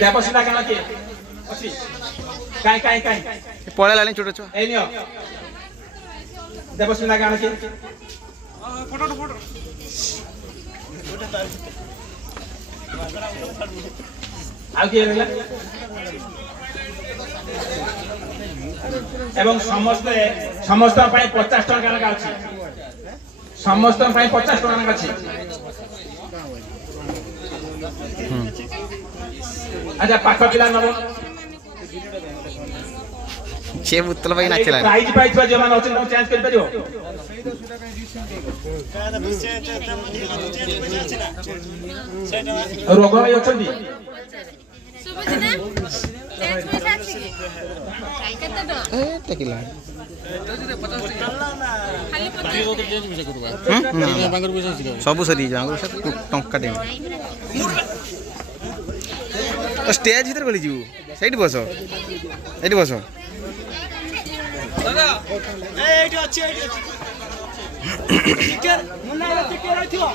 देवस्मिता गाना के अछि काई काई काई पळे लानी छोटो छो ए नियो देवस्मिता गाना के फोटो फोटो आउ के रहला एवं समस्त समस्त पाई 50 टका लगा अछि समस्त पाई 50 टका लगा अछि अच्छा पाख पिला नबो छे बुतल भाई नाचला प्राइज प्राइज जो मान अछि न चेंज कर परियो रोग भाई अछंदी सुबुझ ना चेंज पैसा अछि केते द ए टकिला सब सरी टंका दे स्टेज भीतर गली जीव सैठ बस एठी बस दादा एठी अछि टिकर मुन्ना टिकर रथियो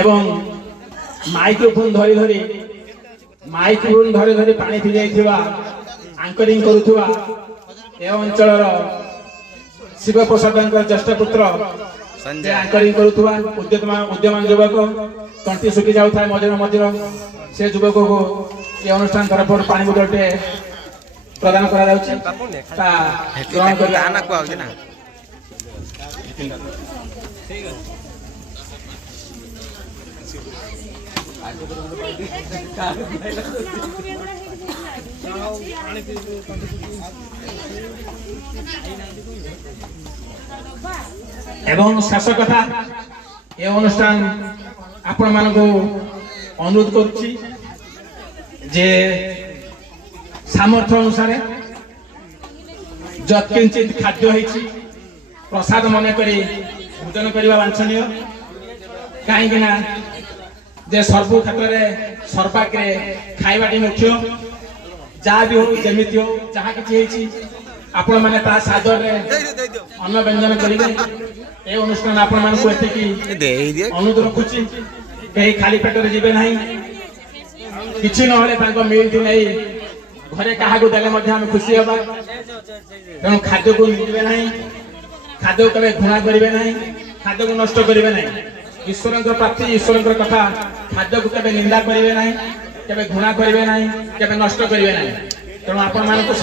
एवं माइक्रोफोन धरी धरी पानी पी जाइथिबा एंकरिंग करूथुवा ए अंचलर शिव प्रसादंकर ज्येष्ठ पुत्र संजय एंकरिंग करूथुवा उद्यमान युवक कंटी सुखी जाउथा मझिर से युवक को ये अनुष्ठान तरफ पानी बोतलटे प्रदान करा जाउछि ता ग्रहण कर आना को आउछि ना एवं शेष कथा ये अनुष्ठान आपण मान को अनुरोध करुच्ची जे सामर्थ्य अनुसार जत्किंचित खाद्य होइछि प्रसाद मन करी भोजन करवा वांछनीय कहीं ना जे सर्व क्षेत्र में सर्वाग्रे खाइबाटी मुख्य जहाँ भी हो जमिति हो जहाँ किसी आपण मैंने सादर अन्न व्यंजन करेंगे ए अनुष्ठान आपण मान को अनुरोध रखुची कहीं खाली पेट रे जीवे नहीं किछि न होले तांको मिल थी नहीं घरे कहा को देले मध्ये हम खुशी होबा तेणु खाद्य को निवे नहीं खाद्य को कबे घृणा करिवे नहीं खाद्य को नष्ट करिवे नहीं ईश्वर प्राप्ति ईश्वर कथा खाद्य को केबे निंदा करिवे नहीं केबे घृणा करिवे नहीं केबे नष्ट करिवे नहीं तेणु आपण मान को